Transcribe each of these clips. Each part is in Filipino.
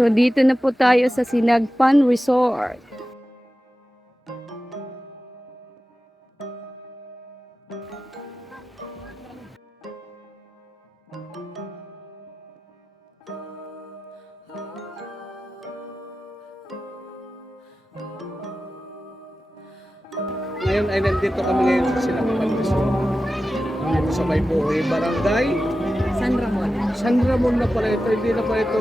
So dito na po tayo sa Sinagpan Resort. Ngayon ay nandito kami ngayon sa Sinapakan Resort. Dito sa May Buhay Barangay. San Ramon. San Ramon na pala ito, hindi na pala ito.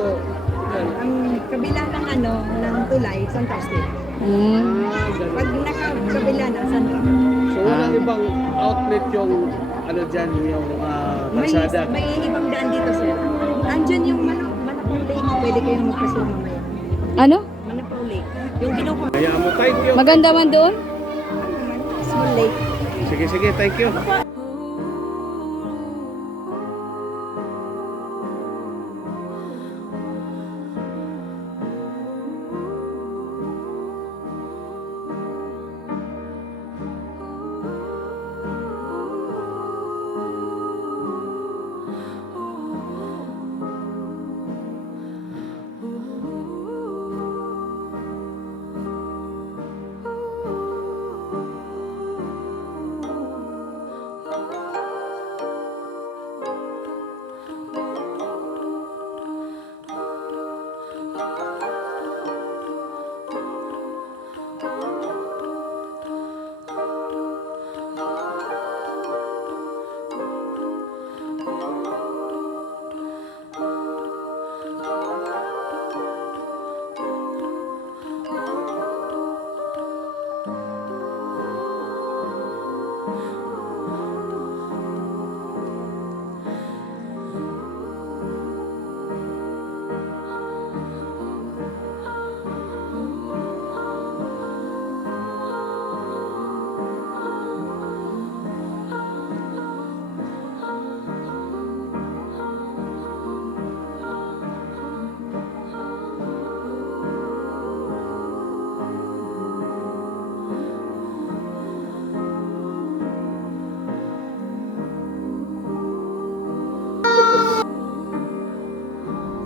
Ang kabila ng ano, ng tulay, San Trusty. Mm. Ah. Pag nakakabila ng San Ramon, So walang ibang outlet yung ano dyan, yung ah, may, kalsada. may ibang daan dito sir. Andyan yung Manok, Manapong Lake. Pwede kayong magpasyal mamaya. Ano? Manapong Lake. Yung kinukuha Kaya mo, thank you. Maganda man doon? small lake. Sige, sige, thank you.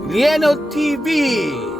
Lieno TV